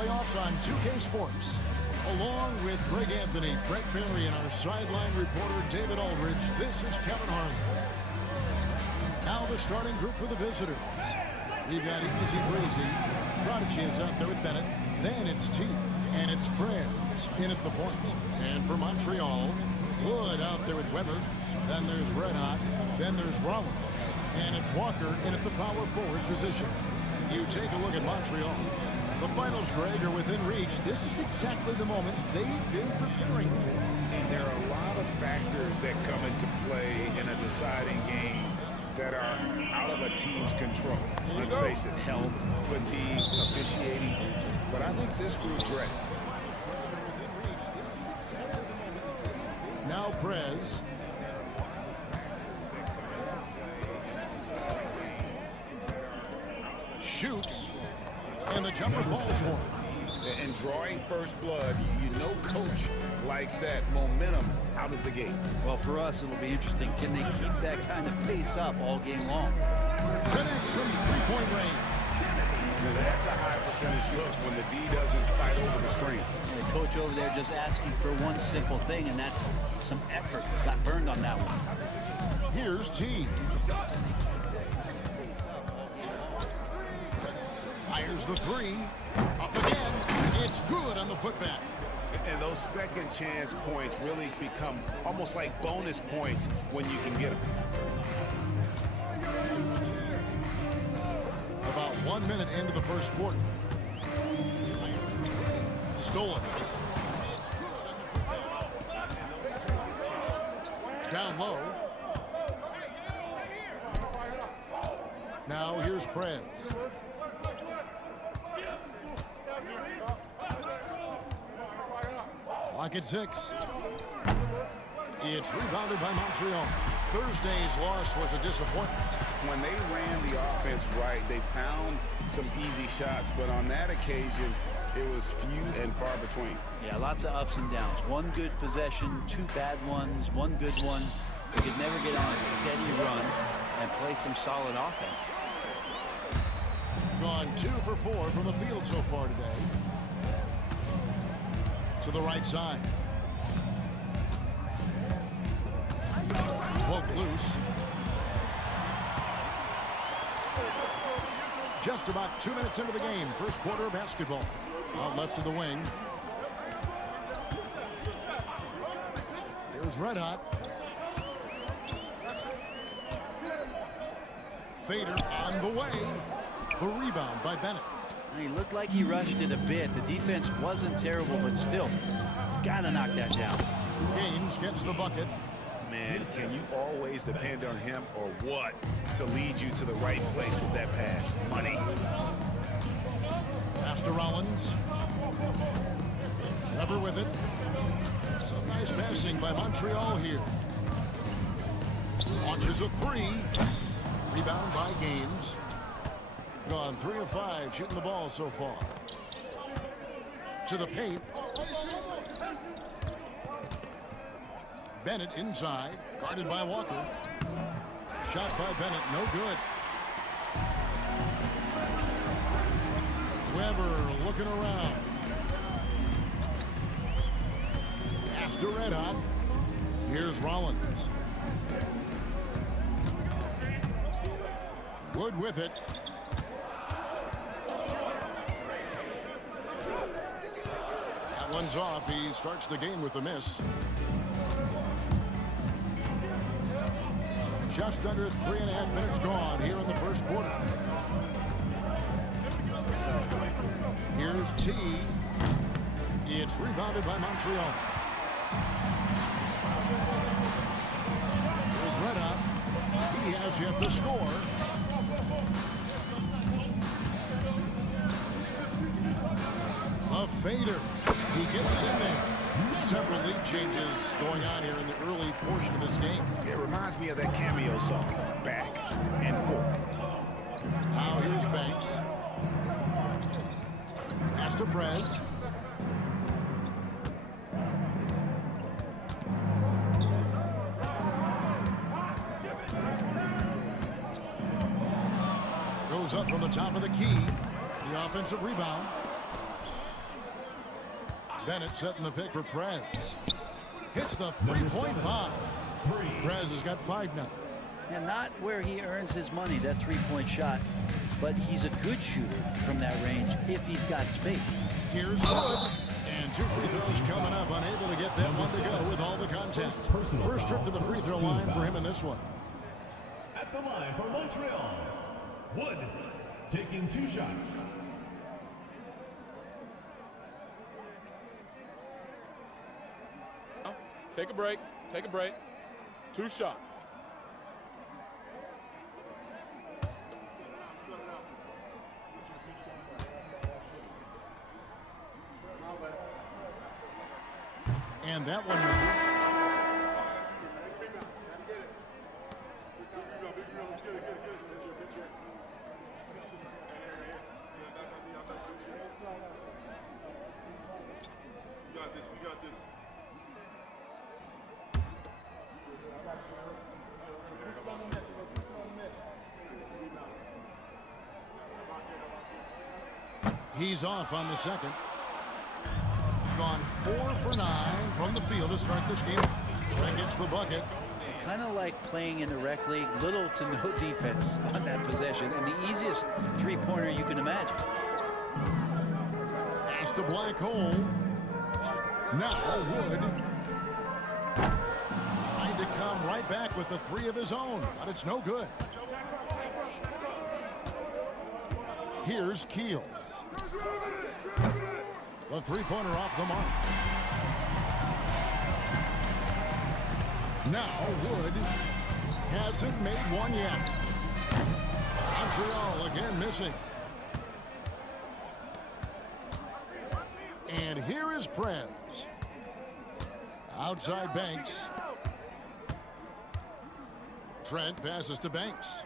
playoffs on 2K Sports. Along with Greg Anthony, Brett Berry, and our sideline reporter David Aldridge, this is Kevin Harlan. Now the starting group for the visitors. We've got Easy Breezy. Prodigy is out there with Bennett. Then it's T. And it's Prez in at the point. And for Montreal, Wood out there with Weber. Then there's Red Hot. Then there's Rollins. And it's Walker in at the power forward position. You take a look at Montreal. The finals, Greg, are within reach. This is exactly the moment they've been preparing for. And there are a lot of factors that come into play in a deciding game that are out of a team's control. Let's face it, health, fatigue, officiating. But I think this group's ready. Now Prez. Shoots. And the jumper falls for him. And drawing first blood, you know coach likes that momentum out of the gate. Well, for us, it'll be interesting. Can they keep that kind of pace up all game long? Connects from three-point range. Now that's a high percentage look when the D doesn't fight over the screen. The coach over there just asking for one simple thing, and that's some effort. Got burned on that one. Here's T. Fires the three. Up again. It's good on the putback. And those second chance points really become almost like bonus points when you can get them. About 1 minute into the first quarter. Stolen. Down low. Now here's Prez. Clock at 6. It's rebounded by Montreal. Thursday's loss was a disappointment. When they ran the offense right, they found some easy shots, but on that occasion, it was few and far between. Yeah, lots of ups and downs. One good possession, two bad ones, one good one. They could never get on a steady run and play some solid offense. Gone 2 for 4 from the field so far today. To the right side. Poke loose. Just about 2 minutes into the game. First quarter of basketball. Out left to the wing. Here's Red Hot. Fader on the way. The rebound by Bennett. He looked like he rushed it a bit. The defense wasn't terrible, but still, he's got to knock that down. Gaines gets the bucket. Man, can you always depend on him or what to lead you to the right place with that pass? Money. Pass to Rollins. Weber with it. Some nice passing by Montreal here. Launches a three. Rebound by Gaines. Gone 3 of 5 shooting the ball so far. To the paint. Bennett inside, guarded by Walker. Shot by Bennett, no good. Weber looking around. Pass to Red Hot. Here's Rollins. Wood with it. That one's off. He starts the game with a miss. Just under 3.5 minutes gone here in the first quarter. Here's T. It's rebounded by Montreal. Here's Red Hot. He has yet to score. A fader. He gets it in there. Several lead changes going on here in the early portion of this game. It reminds me of that cameo song, Back and Forth. Now here's Banks. Pass to Prez. Goes up from the top of the key. The offensive rebound. Bennett setting the pick for Prez. Hits the three-point bomb. Prez has got 5 now. And not where he earns his money, that three-point shot. But he's a good shooter from that range if he's got space. Here's Wood. And 2 free throws coming up. Unable to get that one to go with all the contact. First trip to the free throw line for him in this one. At the line for Montreal, Wood taking 2 shots. Take a break. Take a break. 2 shots. And that one misses. We got this. He's off on the second. Gone 4 for 9 from the field to start this game. Trent gets the bucket. Kind of like playing in the rec league, little to no defense on that possession, and the easiest three-pointer you can imagine. Pass to Black Hole. Now Wood. Trying to come right back with the 3 of his own, but it's no good. Here's Keels. The three-pointer off the mark. Now Wood hasn't made one yet. Montreal again missing. And here is Prez. Outside Banks. Trent passes to Banks.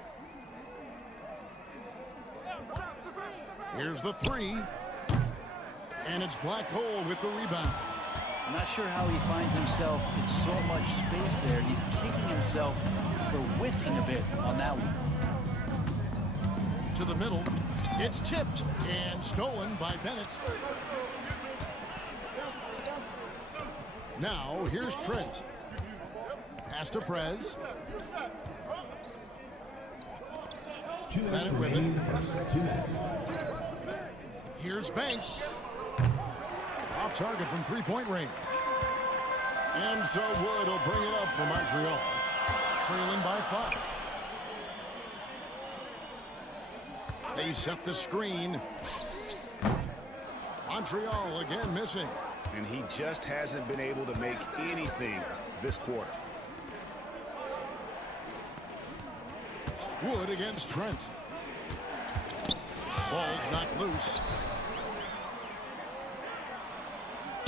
Here's the 3. And it's Black Hole with the rebound. I'm not sure how he finds himself in so much space there. He's kicking himself for whiffing a bit on that one. To the middle. It's tipped and stolen by Bennett. Now here's Trent. Pass to Prez. Bennett with it. Here's Banks. Off target from 3-point range. And so Wood will bring it up for Montreal. Trailing by 5. They set the screen. Montreal again missing. And he just hasn't been able to make anything this quarter. Wood against Trent. Ball's knocked loose.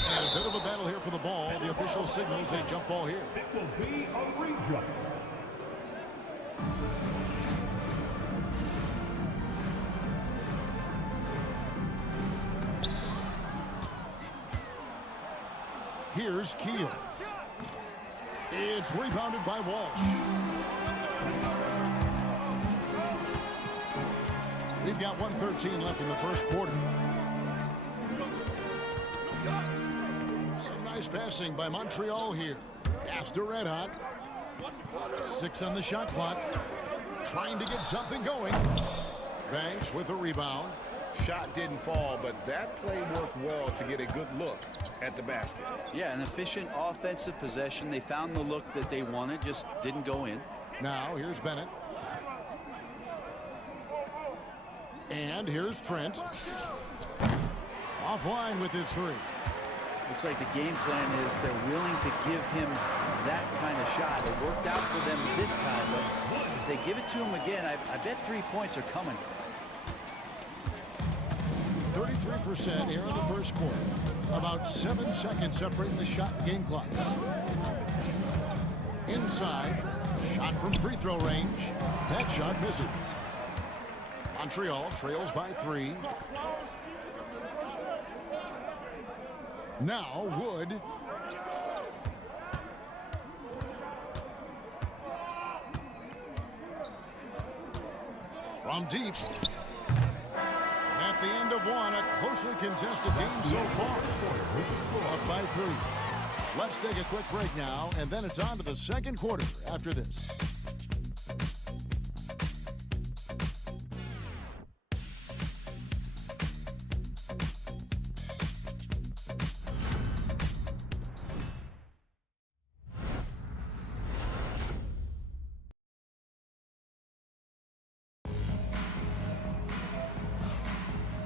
And a bit of a battle here for the ball. The official signals a jump ball here. It will be a re-jump. Here's Keels. It's rebounded by Walsh. We've got 1:13 left in the first quarter. Some nice passing by Montreal here. Pass to Red Hot. 6 on the shot clock. Trying to get something going. Banks with a rebound. Shot didn't fall, but that play worked well to get a good look at the basket. Yeah, an efficient offensive possession. They found the look that they wanted, just didn't go in. Now here's Bennett. And here's Trent. Offline with his 3. Looks like the game plan is they're willing to give him that kind of shot. It worked out for them this time, but if they give it to him again, I bet 3 points are coming. 33% here in the first quarter. About 7 seconds separating the shot and game clocks. Inside. Shot from free throw range. That shot misses. Montreal trails by 3. Now Wood. From deep. At at the end of one. A closely contested game so far. Up by 3. Let's take a quick break now, and then it's on to the second quarter after this.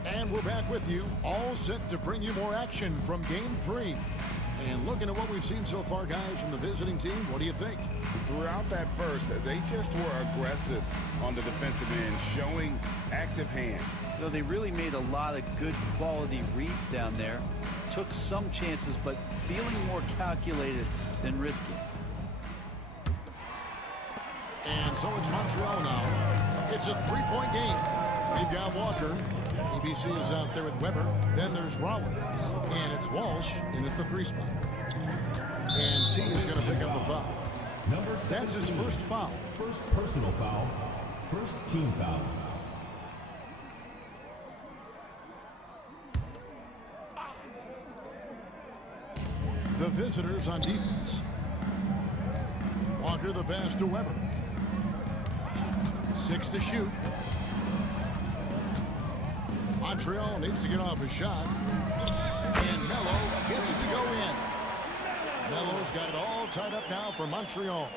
And we're back with you, all set to bring you more action from Game 3. And looking at what we've seen so far, guys, from the visiting team, what do you think? Throughout that first, they just were aggressive on the defensive end, showing active hands. So they really made a lot of good quality reads down there. Took some chances, but feeling more calculated than risky. And so it's Montreal now. It's a 3-point game. We've got Walker. ABC is out there with Weber. Then there's Rollins. And it's Walsh in at the 3 spot. And T is going to pick up the foul. That's his first foul. First personal foul. First team foul. The visitors on defense. Walker the pass to Weber. 6 to shoot. Montreal needs to get off a shot. And Melo gets it to go in. Melo's got it all tied up now for Montreal.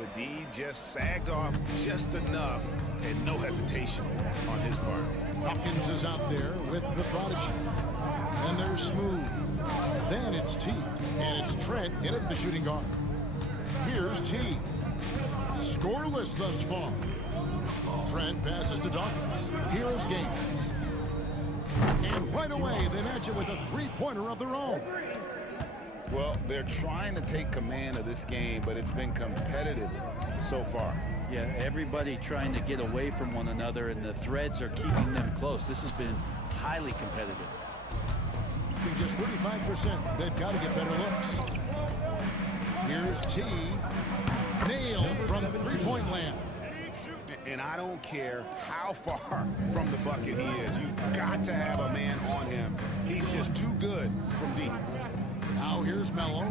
The D just sagged off just enough and no hesitation on his part. Hopkins is out there with the prodigy. And they're smooth. Then it's T. And it's Trent in at the shooting guard. Here's T. Scoreless thus far. Trent passes to Dawkins. Here's Gaines. And right away, they match it with a 3-pointer of their own. Well, they're trying to take command of this game, but it's been competitive so far. Yeah, everybody trying to get away from one another, and the threads are keeping them close. This has been highly competitive. Just 35%. They've got to get better looks. Here's T. Nailed from 3-point land. And I don't care how far from the bucket he is. You've got to have a man on him. He's just too good from deep. Now here's Melo.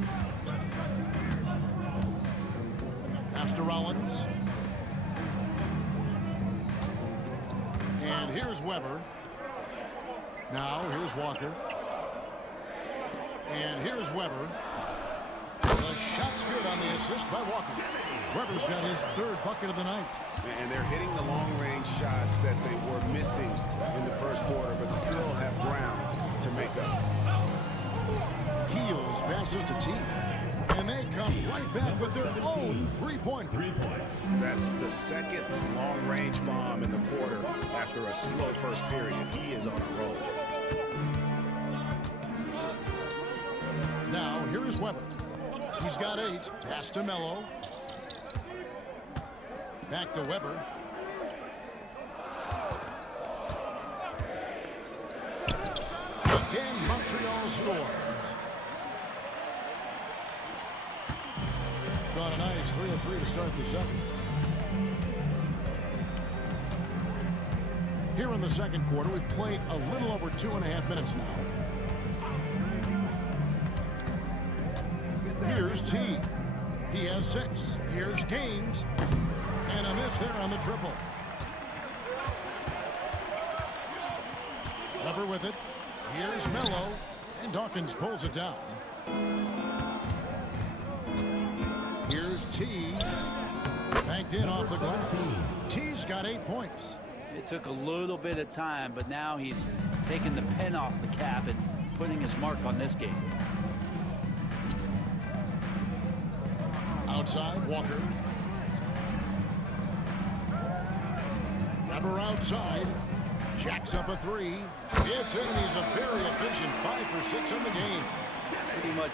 Pass to Rollins. And here's Weber. Now here's Walker. And here's Weber. The shot's good on the assist by Walker. Weber's got his 3rd bucket of the night. And they're hitting the long-range shots that they were missing in the first quarter, but still have ground to make up. Heels passes to T. And they come right back with their own 3-pointer. 3 points. That's the second long-range bomb in the quarter after a slow first period. He is on a roll. Now, here is Weber. He's got 8. Pass to Melo. Back to Weber. Again, Montreal scores. Got a nice 3 of 3 to start the second. Here in the second quarter, we've played a little over 2.5 minutes now. Here's T. He has 6. Here's Gaines. And a miss there on the triple. Weber with it. Here's Melo. And Dawkins pulls it down. Here's T. Banked in off the glass. T's got 8 points. It took a little bit of time, but now he's taking the pen off the cap and putting his mark on this game. Outside, Walker. Weber outside. Jacks up a 3. It's in. He's a very efficient 5 for 6 in the game. Pretty much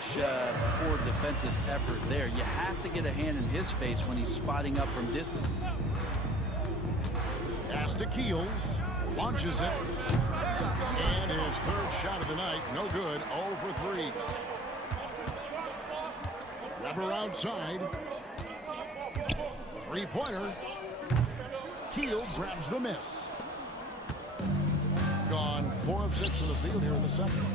poor defensive effort there. You have to get a hand in his face when he's spotting up from distance. Pass to Keels. Launches it. And his 3rd shot of the night. No good. 0 for 3. Weber outside. 3-pointer. Keel grabs the miss. Gone 4 of 6 from the field here in the second.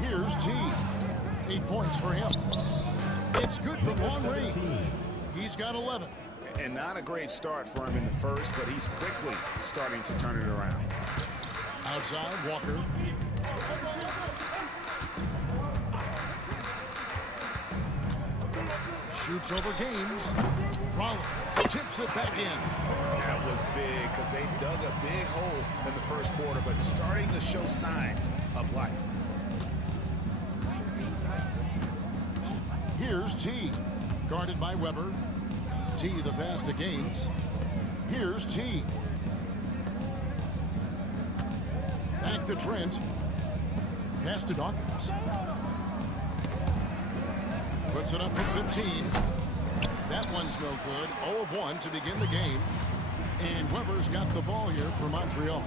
Here's G. 8 points for him. It's good from long range. He's got 11. And not a great start for him in the first, but he's quickly starting to turn it around. Outside, Walker. Shoots over Gaines. Rollins tips it back in. That was big because they dug a big hole in the first quarter, but starting to show signs of life. Here's T. Guarded by Weber. T the pass to Gaines. Here's T. Back to Trent. Pass to Dawkins. Puts it up for 15. That one's no good. 0 of 1 to begin the game. And Weber's got the ball here for Montreal.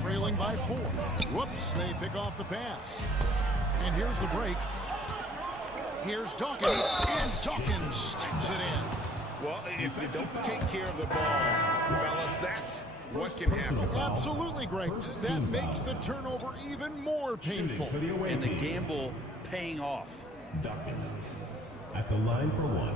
Trailing by 4. Whoops, they pick off the pass. And here's the break. Here's Dawkins. And Dawkins slams it in. Well, if you don't take care of the ball, fellas, that's what can happen. Absolutely, Greg. That makes the turnover even more painful. And the gamble paying off. Dawkins at the line for 1.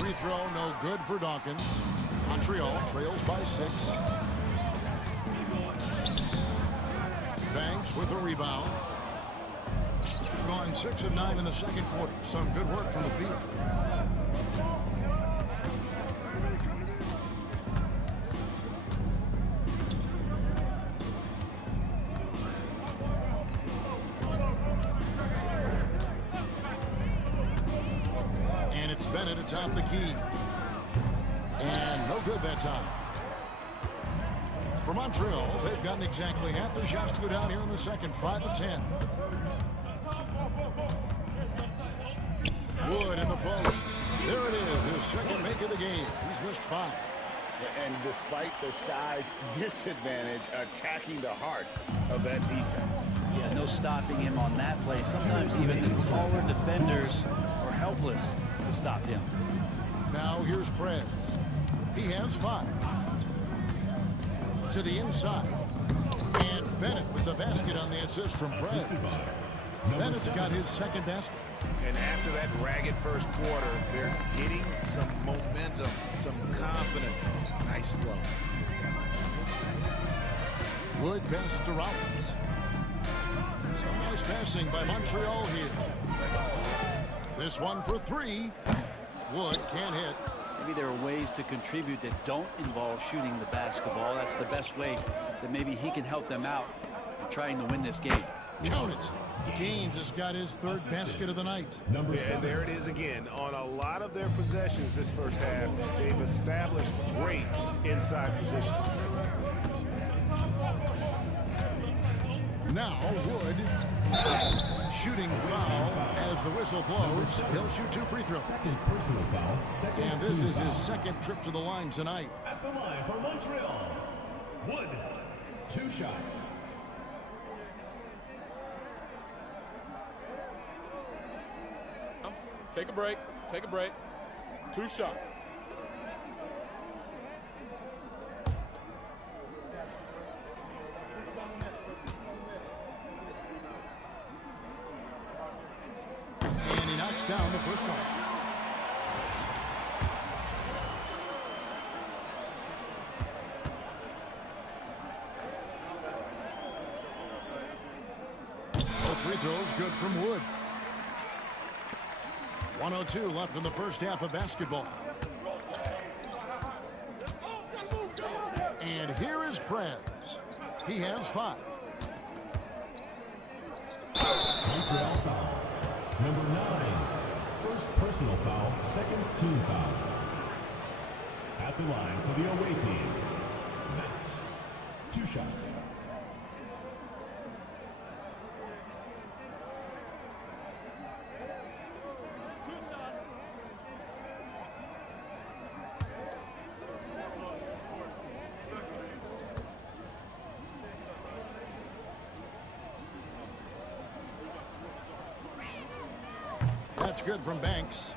Free throw, no good for Dawkins. Montreal trails by 6. Banks with a rebound. Gone 6 of 9 in the second quarter. Some good work from the field. And it's Bennett atop the key. And no good that time. For Montreal, they've gotten exactly half their shots to go down here in the second. 5 of 10. Wood in the post. There it is, his second make of the game. He's missed 5. And despite the size disadvantage, attacking the heart of that defense. Yeah, no stopping him on that play. Sometimes even the taller defenders are helpless to stop him. Now here's Prez. He has 5. To the inside. And Bennett with the basket on the assist from Prez. Bennett's got his second basket. And after that ragged first quarter, they're getting some momentum, some confidence. Nice flow. Wood passes to Rollins. Some nice passing by Montreal here. This one for 3. Wood can't hit. Maybe there are ways to contribute that don't involve shooting the basketball. That's the best way that maybe he can help them out in trying to win this game. Count it. Gaines has got his 3rd basket of the night. And there it is again. On a lot of their possessions this first half, they've established great inside position. Now Wood. Shooting foul as the whistle blows. He'll shoot 2 free throws. And this is his second trip to the line tonight. At the line for Montreal, Wood, 2 shots. Take a break. Take a break. 2 shots. And he knocks down the first one. Both free throws good from Wood. 102 left in the first half of basketball. And here is Prez. He has 5. Montreal foul. Number 9. First personal foul, second team foul. At the line for the away team, Max. 2 shots. That's good from Banks.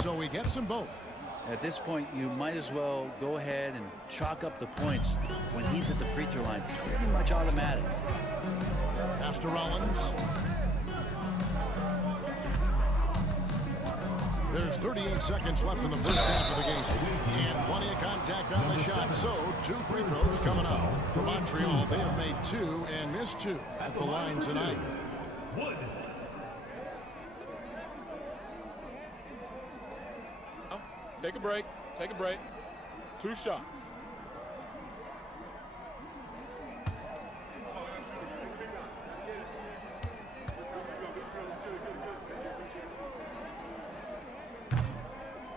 So he gets them both. At this point, you might as well go ahead and chalk up the points when he's at the free throw line. Pretty much automatic. Pass to Rollins. There's 38 seconds left in the first half of the game. And plenty of contact on the shot. So 2 free throws coming up for Montreal. They have made 2 and missed 2 at the line tonight. Take a break. Take a break. 2 shots.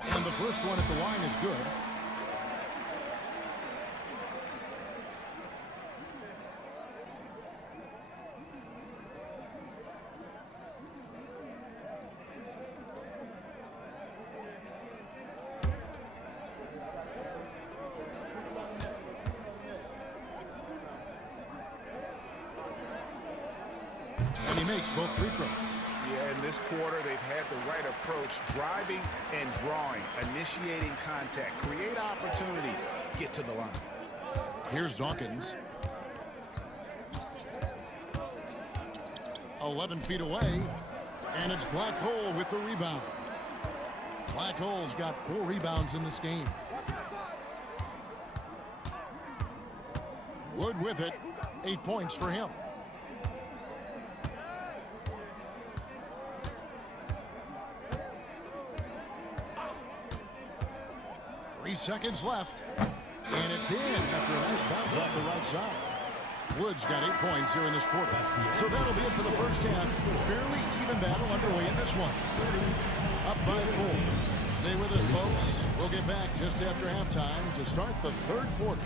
And the first one at the line is good. And he makes both free throws. Yeah, in this quarter, they've had the right approach, driving and drawing, initiating contact, create opportunities, get to the line. Here's Dawkins. 11 feet away, and it's Black Hole with the rebound. Black Hole's got 4 rebounds in this game. Wood with it, 8 points for him. 3 seconds left, and it's in after a nice bounce off the right side. Wood's got 8 points here in this quarter. So that'll be it for the first half. Fairly even battle underway in this one. Up by 4. Stay with us, folks. We'll get back just after halftime to start the third quarter.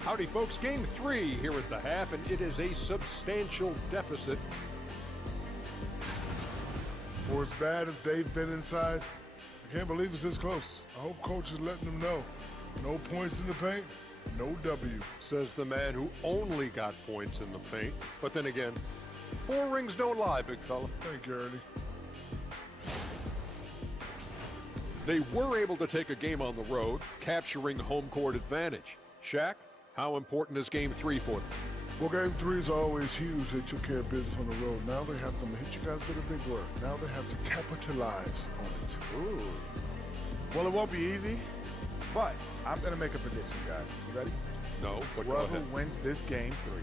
Howdy, folks. Game 3 here at the half, and it is a substantial deficit. For as bad as they've been inside, I can't believe it's this close. I hope coach is letting them know. No points in the paint, no W. Says the man who only got points in the paint. But then again, 4 rings don't lie, big fella. Thank you, Ernie. They were able to take a game on the road, capturing home court advantage. Shaq, how important is Game 3 for them? Well, Game 3 is always huge. They took care of business on the road. Now they have to hit you guys with a big word. Now they have to capitalize on it. Ooh. Well, it won't be easy, but I'm going to make a prediction, guys. You ready? No, but go Whoever ahead. wins this Game 3,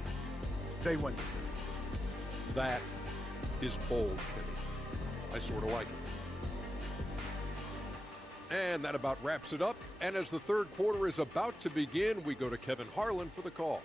they win the series. That is bold, Kenny. I sort of like it. And that about wraps it up. And as the third quarter is about to begin, we go to Kevin Harlan for the call.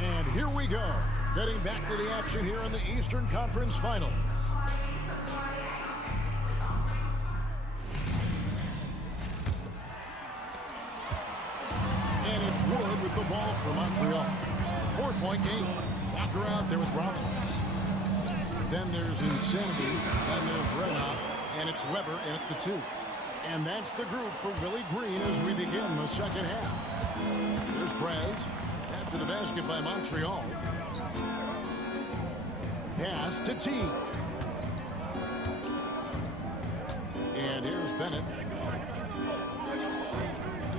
And here we go. Getting back to the action here in the Eastern Conference Final. And it's Wood with the ball for Montreal. 4-point game. Walker out there with Rollins. Then there's Insanity. Then there's Renna. And it's Weber in at the 2. And that's the group for Willie Green as we begin the second half. Here's Prez. After the basket by Montreal. Pass to T. And here's Bennett.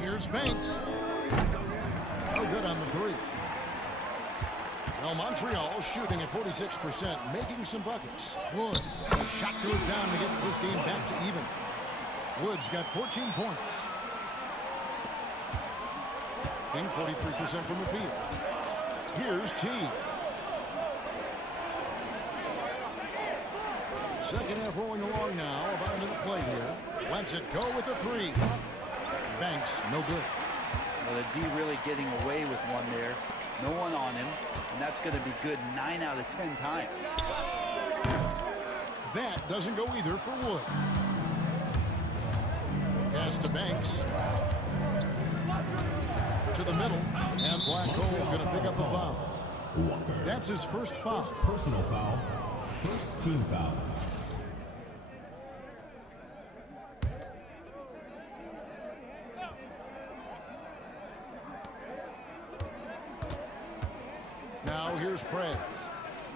Here's Banks. Oh, good on the 3. Well, Montreal shooting at 46%, making some buckets. Wood, the shot goes down and gets this game back to even. Wood's got 14 points. In 43% from the field. Here's T. Second half rolling along now. About into the play here. Lets it go with a three. Banks, no good. Well, the D really getting away with one there. No one on him, and that's going to be good 9 out of 10 times. That doesn't go either for Wood. Pass to Banks. To the middle, and Black Hole's going to pick up a foul. Walker. That's his first foul. First personal foul. First team foul. Now here's Prez.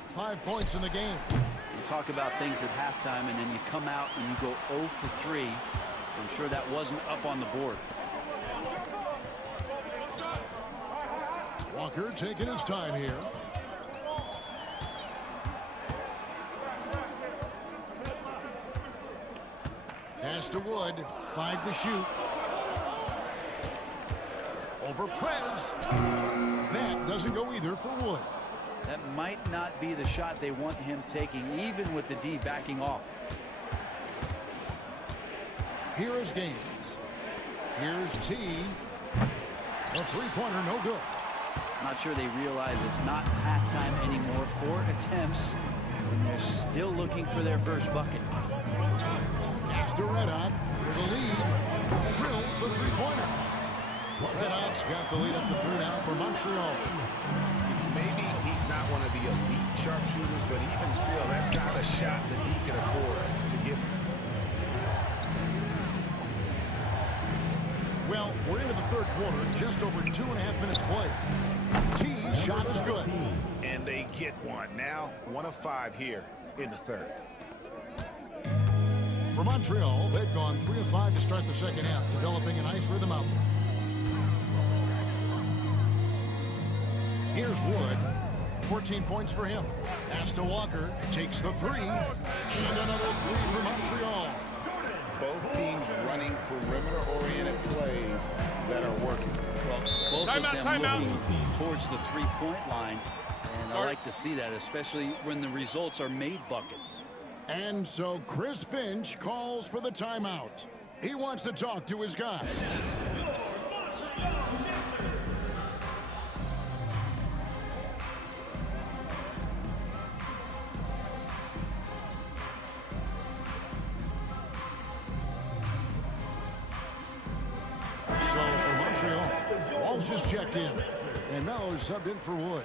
5 points in the game. You talk about things at halftime, and then you come out and you go 0 for 3. I'm sure that wasn't up on the board. Walker taking his time here. Pass to Wood. 5 to shoot. Over Prez. That doesn't go either for Wood. That might not be the shot they want him taking, even with the D backing off. Here is Gaines. Here's T. A three-pointer, no good. Not sure they realize it's not halftime anymore. 4 attempts, and they're still looking for their first bucket. Pass to Red Hot for the lead. Drills the three-pointer. Red Hot's got the lead up to 3 now for Montreal. Maybe he's not one of the elite sharpshooters, but even still, that's not a shot that he can afford to give him. Well, we're into the third quarter, just over 2.5 minutes played. T's shot is good. And they get one. Now, 1 of 5 here in the third. For Montreal, they've gone 3 of 5 to start the second half, developing a nice rhythm out there. Here's Wood. 14 points for him. Pass to Walker. Takes the 3. And another 3 for Montreal. Both teams running perimeter-oriented plays that are working. Well, both of them looking towards the three-point line. And I like to see that, especially when the results are made buckets. And so Chris Finch calls for the timeout. He wants to talk to his guys. So for Montreal, Walsh is checked in, and Mello is subbed in for Wood.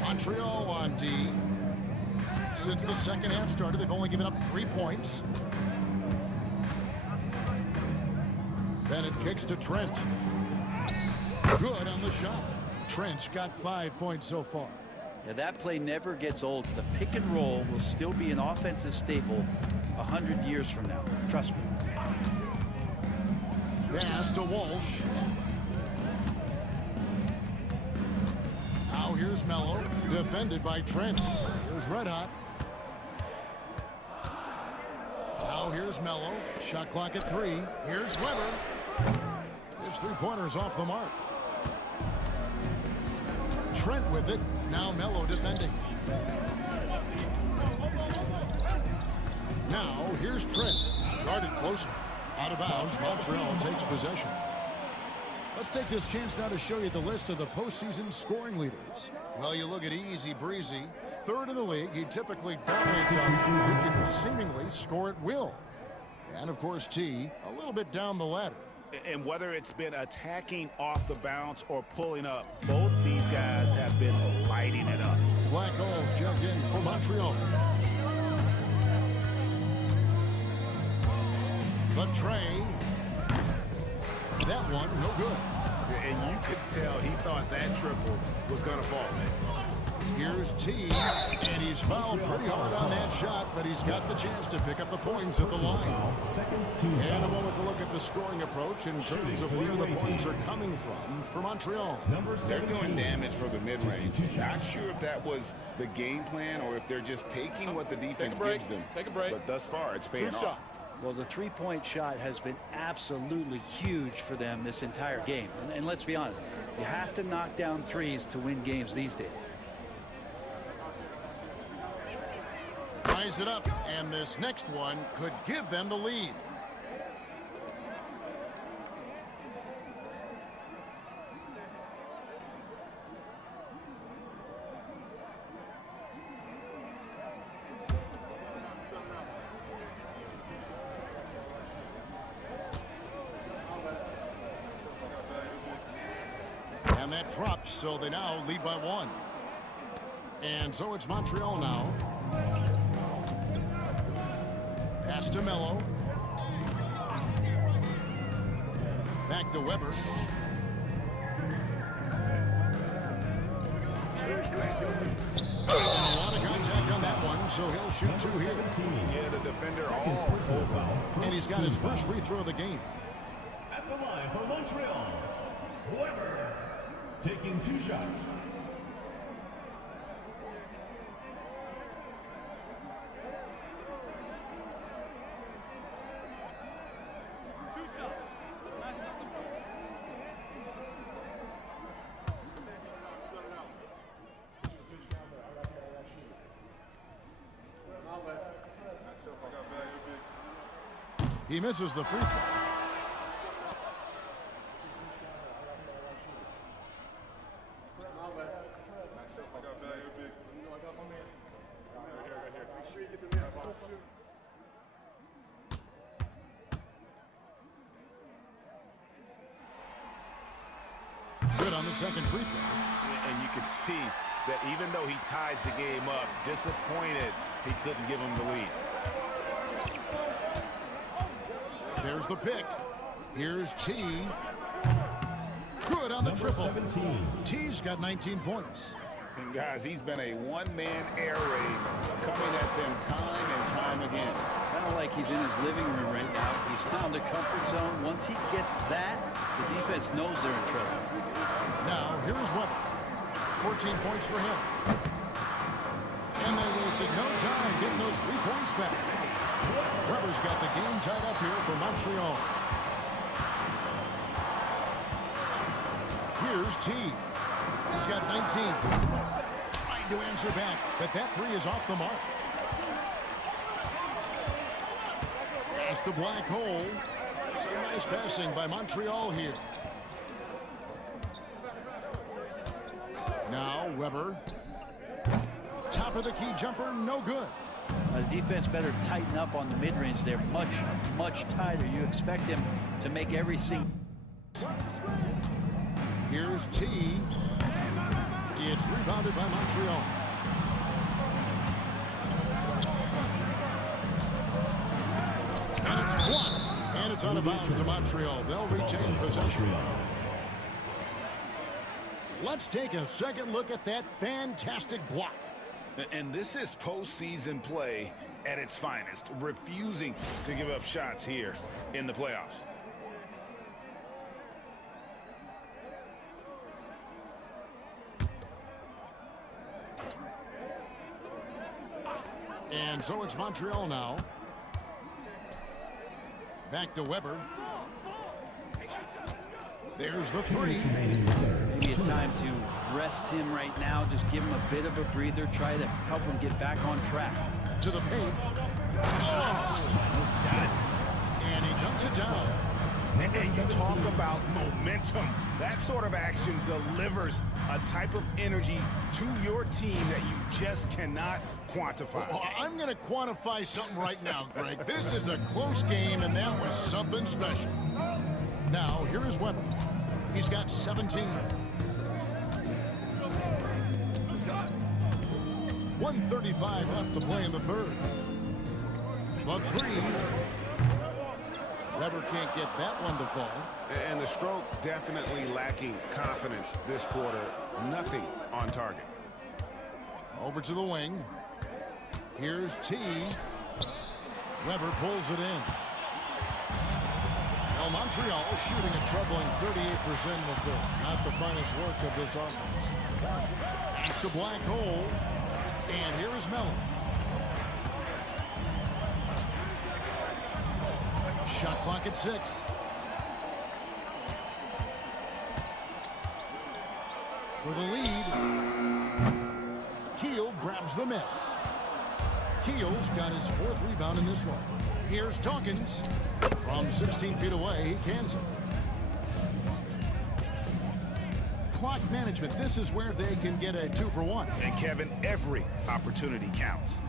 Montreal on D. Since the second half started, they've only given up 3 points. Bennett kicks to Trent. Good on the shot. Trent's got 5 points so far. Yeah, that play never gets old. The pick and roll will still be an offensive staple 100 years from now. Trust me. Pass to Walsh. Now here's Mello, defended by Trent. Here's Red Hot. Now here's Mello. Shot clock at 3. Here's Weber. His three-pointer's off the mark. Trent with it. Now Mello defending. Now here's Trent. Guarded closer. Out of bounds. Montreal takes possession. Let's take this chance now to show you the list of the postseason scoring leaders. Well, you look at Easy Breezy, 3rd in the league. He typically dominates on who can seemingly score at will. And, of course, T, a little bit down the ladder. And whether it's been attacking off the bounce or pulling up, both these guys have been lighting it up. Black Holes checked in for Montreal. The tray. that one, no good. And you could tell he thought that triple was going to fall. Here's T, and he's fouled pretty hard on that shot, but he's got the chance to pick up the points at the line. And a moment to look at the scoring approach in terms of where the points are coming from for Montreal. They're doing damage for the mid-range. Not sure if that was the game plan or if they're just taking what the defense gives them. Take a break. But thus far, it's paying off. Well, the three-point shot has been absolutely huge for them this entire game. And let's be honest, you have to knock down threes to win games these days. Ties it up, and this next one could give them the lead. And that drops, so they now lead by one. And so it's Montreal now. Pass to Mello. Back to Weber. And a lot of contact on that one, so he'll shoot two here. Yeah, the defender all over. And he's got his first free throw of the game. At the line for Montreal, Weber, taking 2 shots. He misses the free throw. Good on the second free throw. And you can see that even though he ties the game up, disappointed he couldn't give him the lead. There's the pick. Here's T. Good on the triple. T's got 19 points. And guys, he's been a one-man air raid coming at them time and time again. Kind of like he's in his living room right now. He's found a comfort zone. Once he gets that, the defense knows they're in trouble. Now, here's Weber. 14 points for him. And they wasted no time getting those 3 points back. Weber's got the game tied up here for Montreal. Here's T. He's got 19. Trying to answer back, but that 3 is off the mark. Pass to Black Hole. Some nice passing by Montreal here. Now Weber. Top of the key jumper, no good. The defense better tighten up on the mid-range. They're much, much tighter. You expect him to make every single. Here's T. It's rebounded by Montreal. And it's blocked. And it's out of bounds to Montreal. They'll retain possession. Let's take a second look at that fantastic block. And this is postseason play at its finest, refusing to give up shots here in the playoffs. And so it's Montreal now. Back to Weber. There's the 3. Maybe a time to rest him right now. Just give him a bit of a breather. Try to help him get back on track. To the paint. Oh! And he dumps it down. And you talk about momentum. That sort of action delivers a type of energy to your team that you just cannot quantify. Well, I'm going to quantify something right now, Greg. This is a close game, and that was something special. Now, here is Weber. He's got 17. 1:35 left to play in the third. The 3. Weber can't get that one to fall. And the stroke definitely lacking confidence this quarter. Nothing on target. Over to the wing. Here's T. Weber pulls it in. Well, Montreal shooting a troubling 38% in the third. Not the finest work of this offense. Pass to black hole. And here is Mellon. Shot clock at 6. For the lead. Keel grabs the miss. Keel's got his 4th rebound in this one. Here's Dawkins. From 16 feet away, he cans it. Clock management, this is where they can get a 2-for-1. And Kevin, every opportunity counts.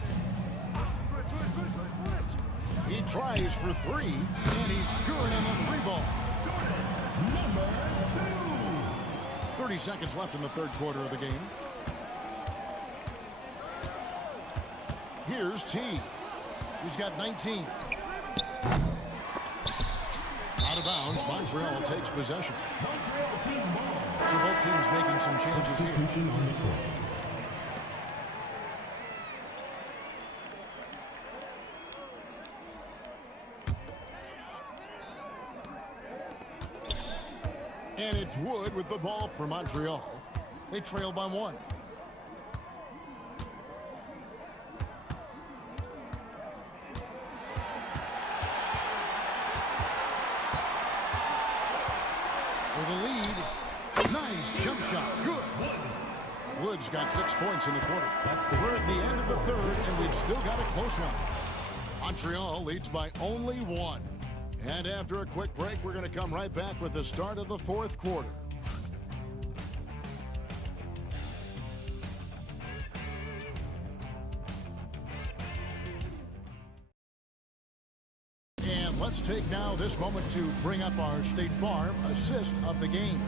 He tries for 3, and he's good on the 3-ball. Number 2. 30 seconds left in the third quarter of the game. Here's T. He's got 19. Out of bounds, Montreal takes possession. Montreal team ball. So both teams making some changes here. Substitution on the court. And it's Wood with the ball for Montreal. They trail by 1. For the lead. Nice jump shot. Good. Wood's got 6 points in the quarter. We're at the end of the third, and we've still got a close one. Montreal leads by only 1. And after a quick break, we're going to come right back with the start of the fourth quarter. And let's take now this moment to bring up our State Farm assist of the game.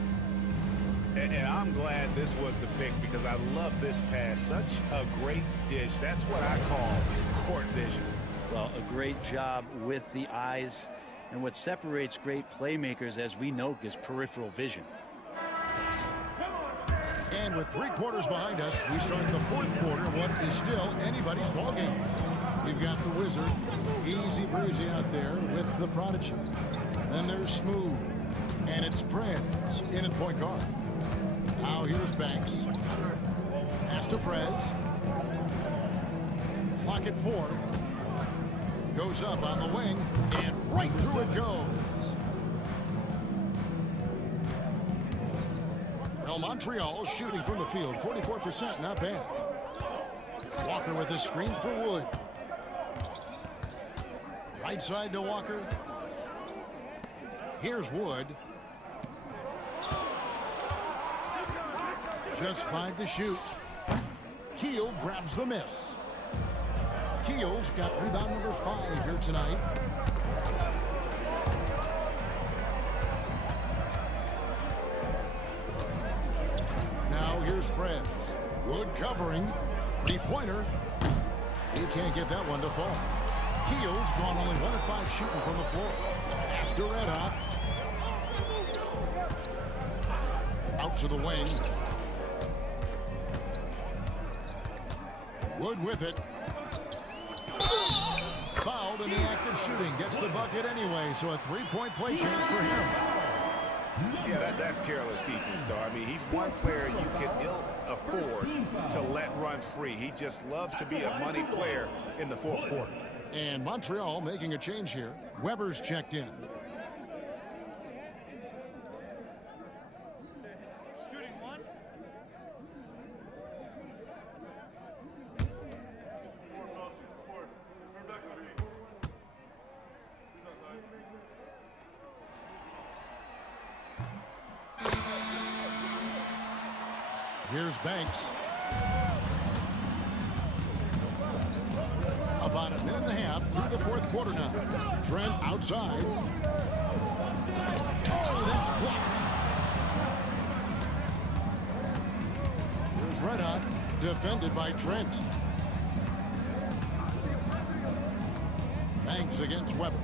And I'm glad this was the pick because I love this pass. Such a great dish. That's what I call court vision. Well, a great job with the eyes. And what separates great playmakers, as we know, is peripheral vision. And with 3 quarters behind us, we start the fourth quarter, what is still anybody's ball game. We've got the Wizard, easy breezy out there with the Prodigy. Then there's Smooth, and it's Prez in at point guard. Now here's Banks. Pass to Prez. Clock at 4. Goes up on the wing, and right through it goes. Well, Montreal shooting from the field, 44%, not bad. Walker with a screen for Wood. Right side to Walker. Here's Wood. Just 5 to shoot. Keel grabs the miss. Keel's got rebound number 5 here tonight. Now here's Prez. Wood covering. 3-pointer. He can't get that one to fall. Keel's gone only 1 of 5 shooting from the floor. Pass to Red Hot. Out to the wing. Wood with it. Fouled in the act of shooting. Gets the bucket anyway, so a 3-point play chance for him. Yeah, that's careless defense, though. I mean, he's one player you can ill afford to let run free. He just loves to be a money player in the fourth quarter. And Montreal making a change here. Weber's checked in. Here's Banks. About a minute and a half through the fourth quarter now. Trent outside. Oh, that's blocked. Here's Red Hot, defended by Trent. Banks against Weber.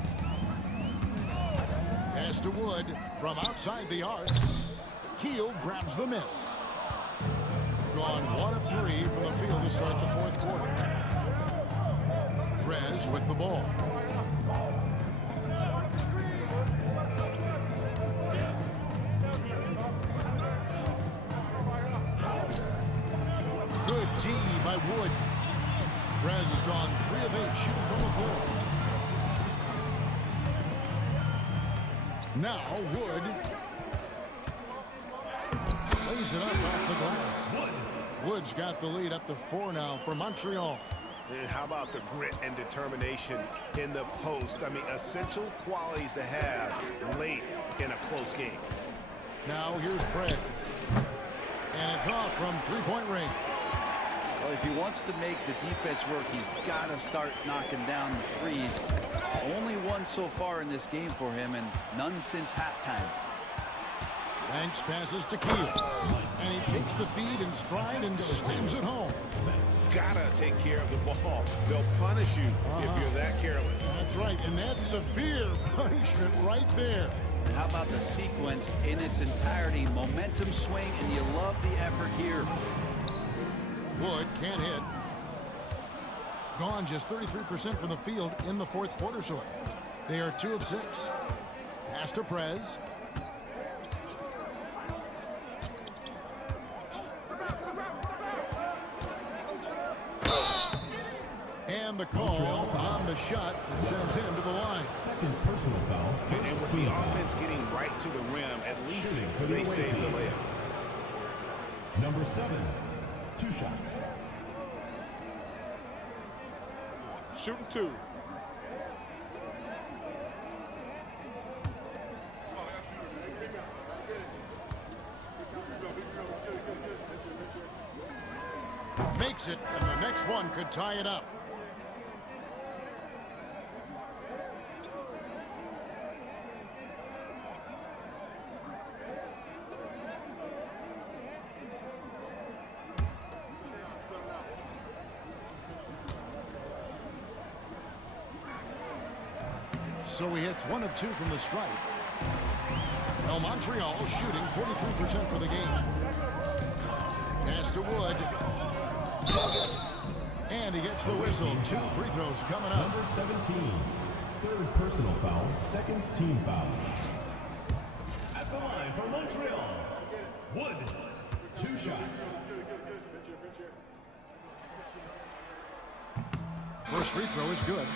Pass to Wood from outside the arc. Keel grabs the miss. Gone 1 of 3 from the field to start the fourth quarter. Trez with the ball. Good D by Wood. Trez has gone 3 of 8 shooting from the floor. Now Wood lays it up off the glass. Wood's got the lead up to 4 now for Montreal. And how about the grit and determination in the post? I mean, essential qualities to have late in a close game. Now here's Prez. And it's off from three-point range. Well, if he wants to make the defense work, he's got to start knocking down the threes. Only one so far in this game for him, and none since halftime. Banks passes to Keel. And he takes the feed in stride and slams it home. Gotta take care of the ball. They'll punish you if you're that careless. That's right, and that's severe punishment right there. And how about the sequence in its entirety? Momentum swing, and you love the effort here. Wood can't hit. Gone just 33% from the field in the fourth quarter so far. They are 2 of 6. Pass to Prez. And the call on the shot that sends him to the line. Second personal foul. And with the offense getting right to the rim, at least they save the layup. Number 7, 2 shots. Shooting 2. Makes it, and the next one could tie it up. So he hits 1 of 2 from the stripe. Well, Montreal shooting 43% for the game. Pass to Wood. And he gets the whistle. 2 free throws coming up. Number 17, third personal foul, second team foul. At the line for Montreal, Wood, 2 shots. First free throw is good.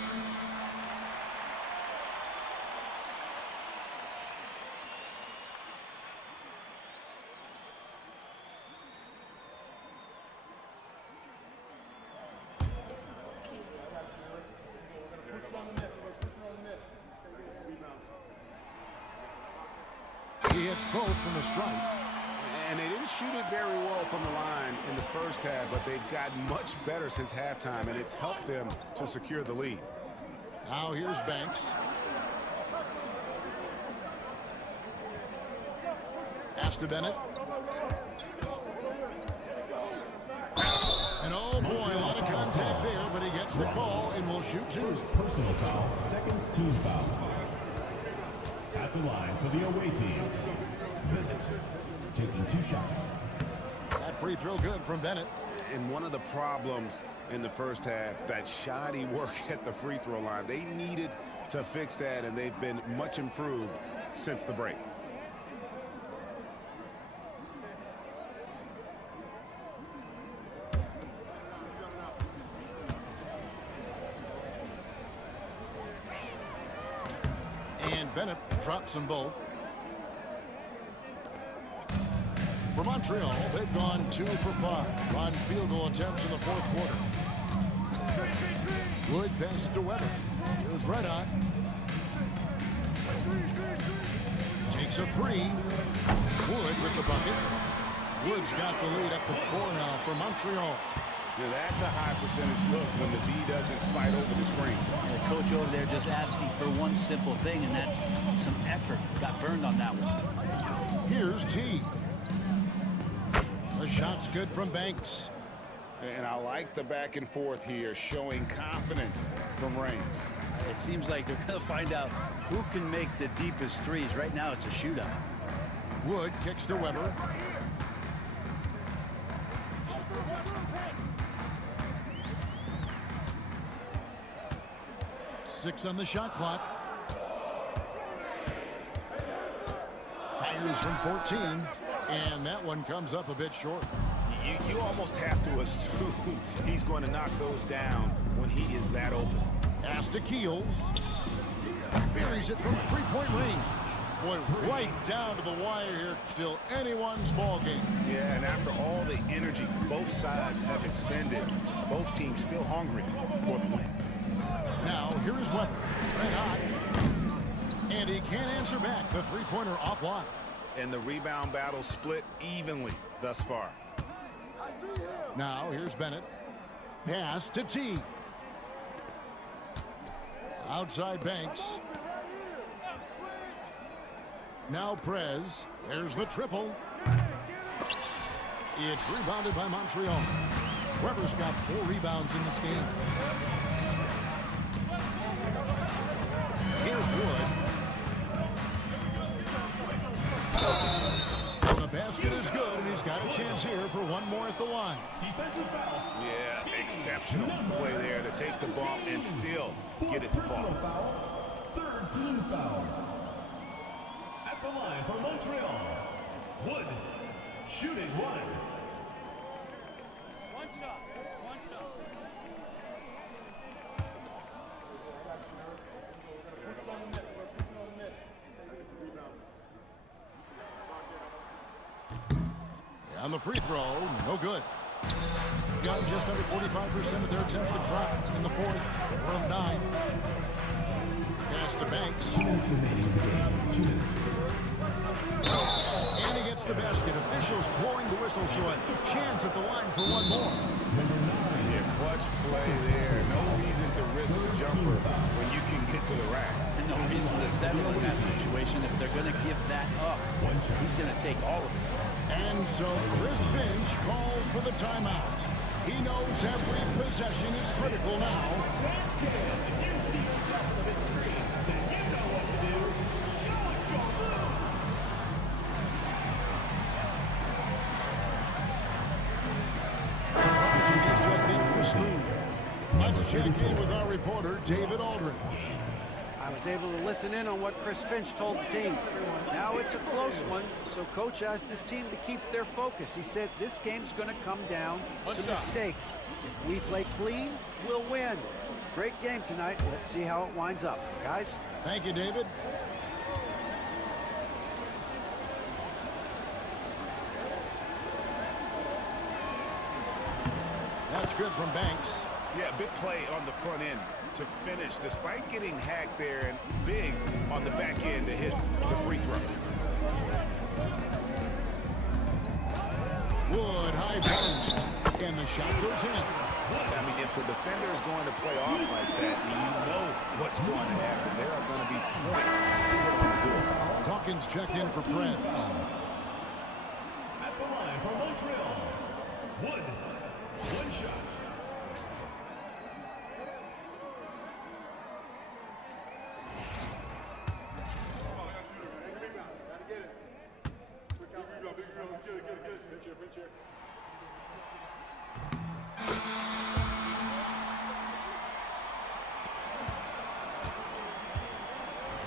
He hits both from the stripe. And they didn't shoot it very well from the line in the first half, but they've gotten much better since halftime, and it's helped them to secure the lead. Now here's Banks. Pass to Bennett. And oh boy, a lot of contact there, but he gets the call and will shoot 2. First personal foul, second team foul. At the line for the away team, Bennett taking 2 shots. That free throw good from Bennett. And one of the problems in the first half, that shoddy work at the free throw line. They needed to fix that, and they've been much improved since the break. And Bennett drops them both. For Montreal, they've gone 2 for 5 on field goal attempts in the fourth quarter. Wood passes to Weber. Here's Red Hot. Takes a 3. Wood with the bucket. Wood's got the lead up to 4 now for Montreal. Yeah, that's a high percentage look when the D doesn't fight over the screen. The coach over there just asking for one simple thing, and that's some effort. Got burned on that one. Here's T. The shot's good from Banks. And I like the back and forth here, showing confidence from Rain. It seems like they're going to find out who can make the deepest threes. Right now, it's a shootout. Wood kicks to Weber. Six on the shot clock. Fires from 14, and that one comes up a bit short. You almost have to assume he's going to knock those down when he is that open. Pass to Keels. Buries it from three-point range. Boy, right down to the wire here. Still anyone's ball game. Yeah, and after all the energy both sides have expended, both teams still hungry for the win. Now, here is Weber. Red hot. And he can't answer back. The three-pointer offline. And the rebound battle split evenly thus far. Now, here's Bennett. Pass to T. Outside Banks. Now Prez. There's the triple. It's rebounded by Montreal. Weber's got 4 rebounds in this game. Here's Wood. And the basket is good, and he's got a chance here for one more at the line. Defensive foul. Yeah, exceptional play there to take the bump and still get it to fall. Personal foul. Third team foul. At the line for Montreal. Wood. Shooting one. One shot. One shot. Push on the net, bro. Push on the net. On the free throw, no good. Gotten just under 45% of their attempts to drop in the fourth. We're up 9. Pass to Banks. 2 minutes remaining in the game. 2 minutes. And he gets the basket. Officials blowing the whistle, so a chance at the line for one more. Number 9. Yeah, clutch play there. No reason to risk the jumper when you can get to the rack. And no reason to settle in that situation if they're going to give that up. He's going to take all of it. And so Chris Finch calls for the timeout. He knows every possession is critical now. That's good. If you see yourself in the three, then you know what to do. Show it, your move. He's checked in for Smooth. Let's check in with our reporter, David Aldridge. I was able to listen in on what Chris Finch told the team. Now it's a close one, so Coach asked his team to keep their focus. He said this game's going to come down to mistakes. If we play clean, we'll win. Great game tonight. Let's see how it winds up. Guys? Thank you, David. That's good from Banks. Yeah, big play on the front end to finish, despite getting hacked there, and big on the back end to hit the free throw. Wood, high post, and the shot goes in. I mean, if the defender is going to play off like that, you know what's going to happen. There are going to be points put on the board. Dawkins checked in for Friends. At the line for Montreal. Wood. One shot.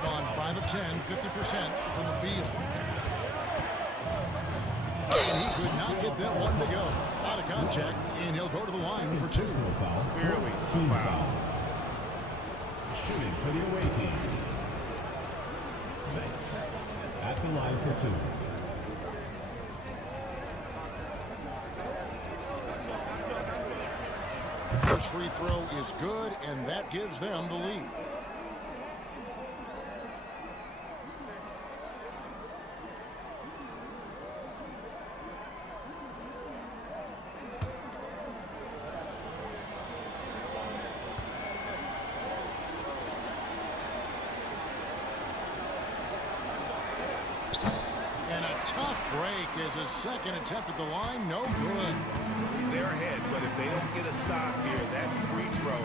On 5 of 10, 50% from the field. And he could not get that one to go. Out of contact, and he'll go to the line for 2. Clearly, Team foul. foul. Shooting for the away team. Banks. At the line for 2. First free throw is good, and that gives them the lead. And a tough break as his second attempt at the line, no good. They're ahead, but if they don't get a stop here, that free throw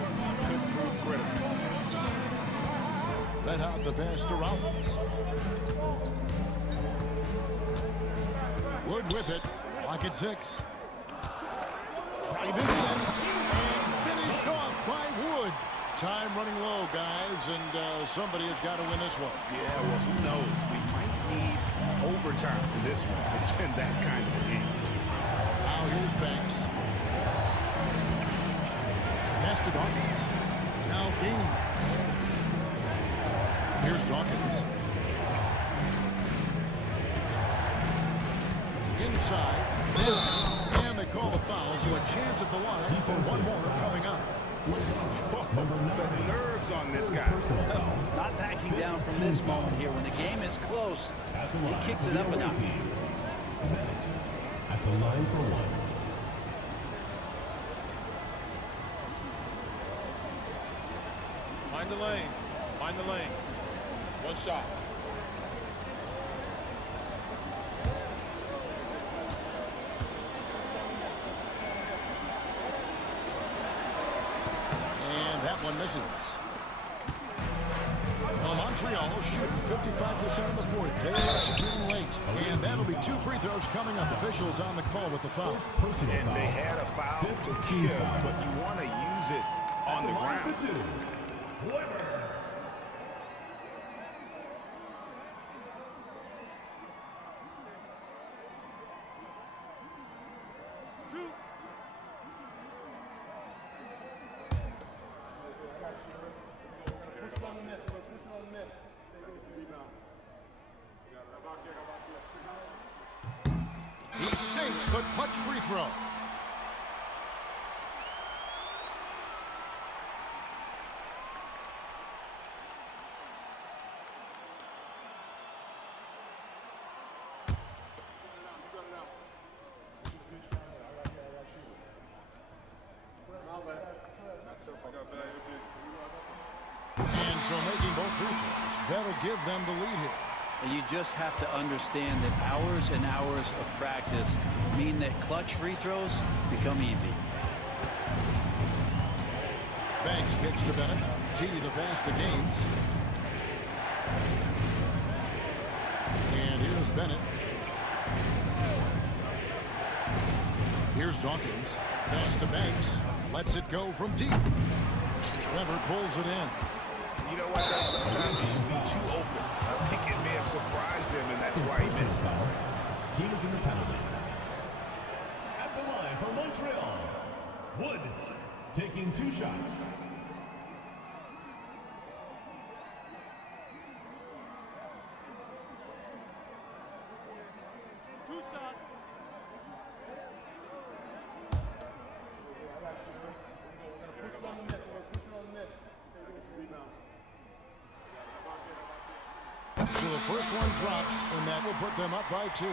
could prove critical. Let out the pass to Rollins. Wood with it. Lock at 6. Drive it in and finished off by Wood. Time running low, guys, and somebody has got to win this one. Yeah, well, who knows? We might need overtime in this one. It's been that kind of a game. Now here's Banks. Pass to Dawkins. Now Bean. Here's Dawkins. Inside. And they call a foul, so a chance at the line for one more coming up. The nerves on this guy. Not backing down from this moment here. When the game is close, he kicks it up a notch. At the line for 1. Mind the lanes. Mind the lanes. One shot. That one misses. Well, Montreal shooting 55% in the fourth. They're executing late. And that'll be 2 free throws coming up. Officials on the call with the foul. And they had a foul to give, but you want to use it on the ground. He sinks the clutch free throw. And so making both free throws, that'll give them the lead here. And you just have to understand that hours and hours of practice mean that clutch free throws become easy. Banks kicks to Bennett. T the pass to Gaines. And here's Bennett. Here's Dawkins. Pass to Banks. Lets it go from deep. Trevor pulls it in. You know what? Sometimes he can be too open. I think it may have surprised him, and that's why he missed. Teams in the penalty. At the line for Montreal, Wood taking 2 shots. So the first one drops, and that will put them up by 2.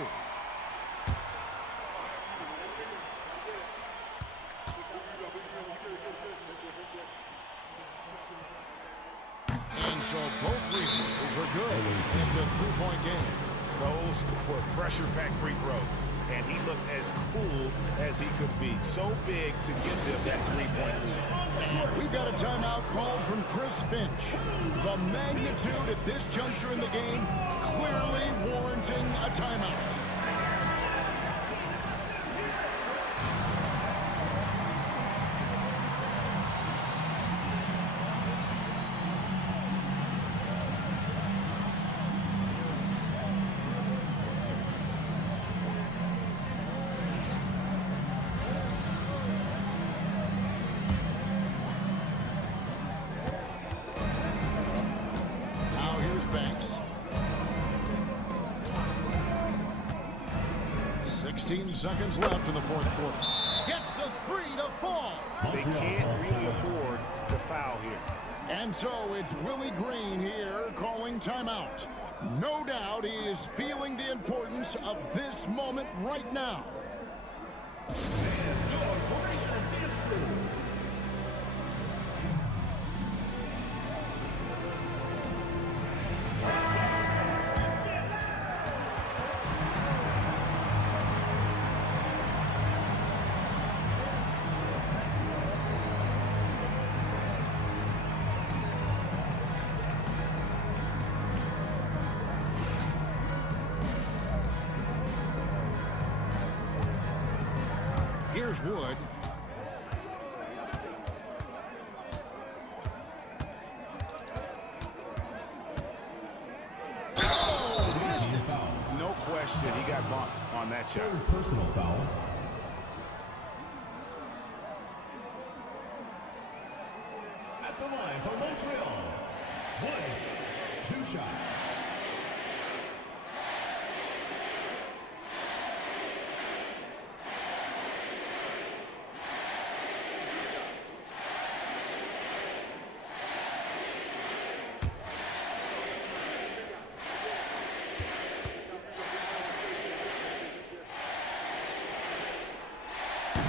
And so both free throws are good. It's a 3-point game. Those were pressure-packed free throws, and he looked as cool as he could be. So big to give them that 3-point lead. We've got a timeout called from Chris Finch. The magnitude at this juncture in the game clearly warranting a timeout. Banks. 16 seconds left in the fourth quarter. Gets the 3 to fall. They can't really afford to foul here. And so it's Willie Green here calling timeout. No doubt he is feeling the importance of this moment right now. Here's Wood. Oh, missed it. No question, he got bumped on that shot. Third personal foul. At the line for Montreal, Wood, 2 shots.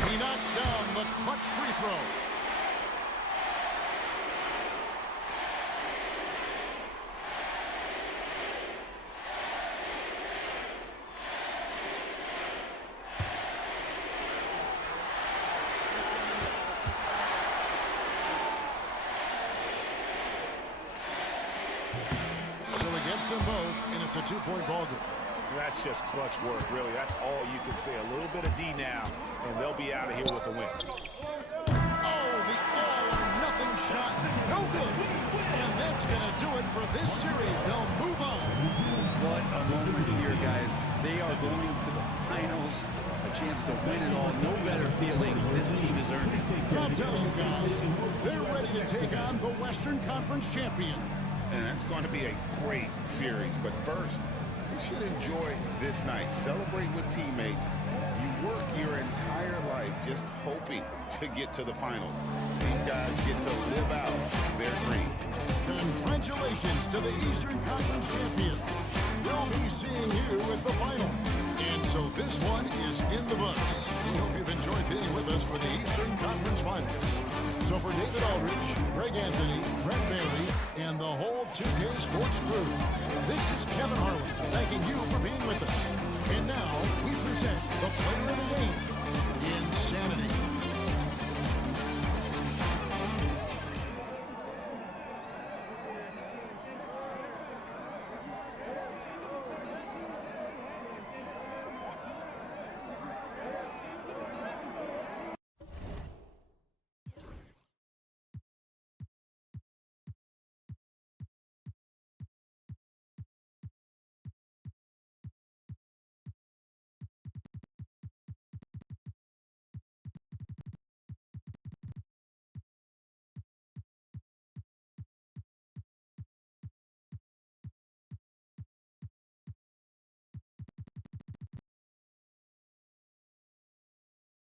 He knocks down the clutch free throw. So against them both, and it's a 2-point ball game. That's just clutch work, really. That's all you can say. A little bit of D now, and they'll be out of here with a win. Oh, the all-or-nothing shot. No good. And that's going to do it for this series. They'll move on. What a moment here, guys. They are going to the finals. A chance to win it all. No better feeling. This team has earned it. I'll tell you guys, they're ready to take on the Western Conference champion. And it's going to be a great series. But first, you should enjoy this night. Celebrate with teammates. You work your entire life just hoping to get to the finals. These guys get to live out their dream. Congratulations to the Eastern Conference champions. We'll be seeing you at the final. And so this one is in the books. We hope you've enjoyed being with us for the Eastern Conference Finals. So for David Aldridge, Greg Anthony, Brett Bailey, and the whole 2K Sports crew, this is Kevin Harlan thanking you for being with us. And now we present the player of the game, Insanity.